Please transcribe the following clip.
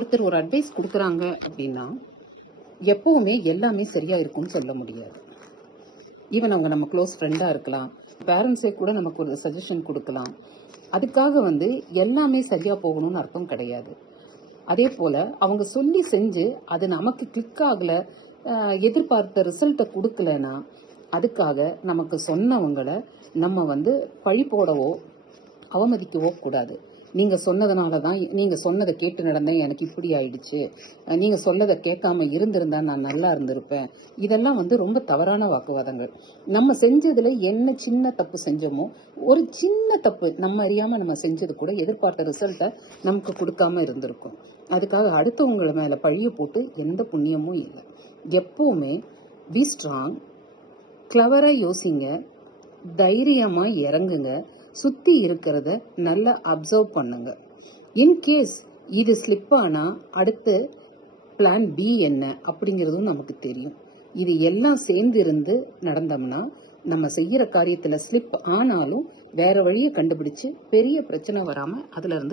ஒருத்தர் ஒரு அட்வைஸ் கொடுக்குறாங்க அப்படின்னா எப்பவுமே எல்லாமே சரியா இருக்கும்னு சொல்ல முடியாது. ஈவன் அவங்க நம்ம க்ளோஸ் ஃப்ரெண்டா இருக்கலாம், பேரண்ட்ஸே கூட நமக்கு ஒரு சஜஷன் கொடுக்கலாம். அதுக்காக எல்லாமே சரியா போகணும்னு அர்த்தம் கிடையாது. அதே போல அவங்க சொல்லி செஞ்சு அது நமக்கு கிளிக் ஆகல, எதிர்பார்த்த ரிசல்ட்டை கொடுக்கலன்னா அதுக்காக நமக்கு சொன்னவங்களை நம்ம பழி போடவோ அவமதிக்கவோ கூடாது. நீங்க சொன்னதுனால தான், நீங்க சொன்னதை கேட்டு நடந்தேன், எனக்கு இப்படி ஆயிடுச்சு, நீங்க சொல்லதை கேட்காம இருந்திருந்தா நான் நல்லா இருந்திருப்பேன். இதெல்லாம் ரொம்ப தவறான வாக்குவாதங்கள். நம்ம செஞ்சதுல என்ன சின்ன தப்பு செஞ்சோமோ, ஒரு சின்ன தப்பு நம்ம அறியாம நம்ம செஞ்சது கூட எதிர்பார்த்த ரிசல்ட்டை நமக்கு கொடுக்காம இருந்திருக்கும். அதுக்காக அடுத்தவங்களை மேல பழிய போட்டு எந்த புண்ணியமும் இல்லை. எப்பவுமே பி ஸ்ட்ராங், கிளவரா யோசிங்க, தைரியமா இறங்குங்க, சுத்தி இருக்கிறத நல்லா அப்சர்வ் பண்ணுங்க. இன்கேஸ் இது ஸ்லிப் ஆனா அடுத்து பிளான் பி என்ன அப்படிங்கிறதும் நமக்கு தெரியும். இது எல்லாம் சேர்ந்து இருந்து நடந்தோம்னா நம்ம செய்யற காரியத்துல ஸ்லிப் ஆனாலும் வேற வழியை கண்டுபிடிச்சு பெரிய பிரச்சனை வராம அதுல இருந்து